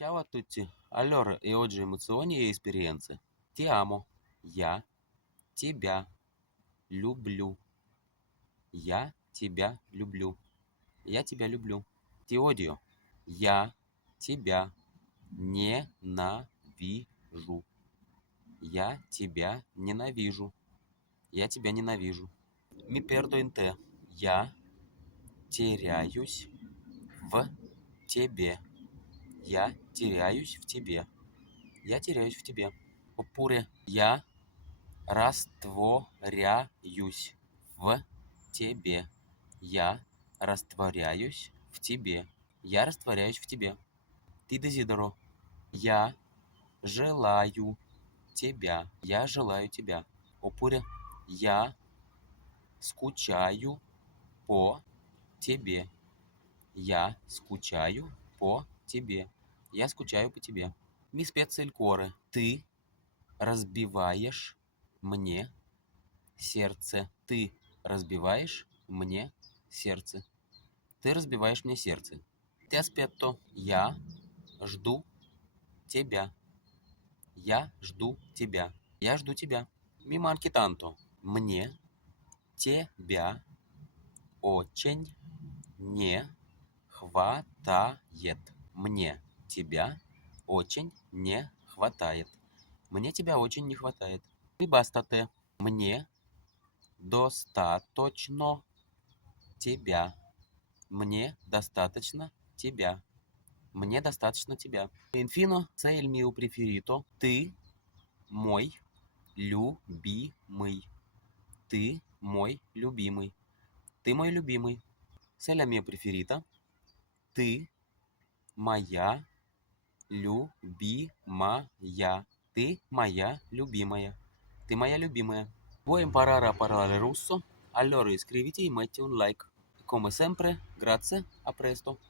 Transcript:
Ciao a tutti. Allora, e oggi emozioni e esperienze. Ti amo. Я тебя люблю. Я тебя люблю. Я тебя люблю. Ti odio. Я тебя ненавижу. Я тебя ненавижу. Я тебя ненавижу. Mi perdo in te. Я теряюсь в тебе. Я теряюсь в тебе. Я теряюсь в тебе. Oppure я растворяюсь в тебе. Я растворяюсь в тебе. Я растворяюсь в тебе. Ti desidero. Я желаю тебя. Я желаю тебя. Oppure я скучаю по тебе. Я скучаю по тебе. Я скучаю по тебе. Mi spezza il cuore. Ты разбиваешь мне сердце. Ты разбиваешь мне сердце. Ты разбиваешь мне сердце. Ti aspetto. Я жду тебя. Я жду тебя. Я жду тебя. Mi manchi tanto. Мне тебя очень не хватает. Мне тебя очень не хватает. Мне тебя очень не хватает. Mi basta te. Мне достаточно тебя. Мне достаточно тебя. Мне достаточно тебя. Infine, sei il mio preferito. Ты мой любимый. Ты мой любимый. Ты мой любимый. Sei la mia preferita. Ты моя любимая. Ты моя любимая. Ты моя любимая. Vuoi imparare a parlare russo? Allora iscriviti e metti un like. Come sempre, grazie, a presto.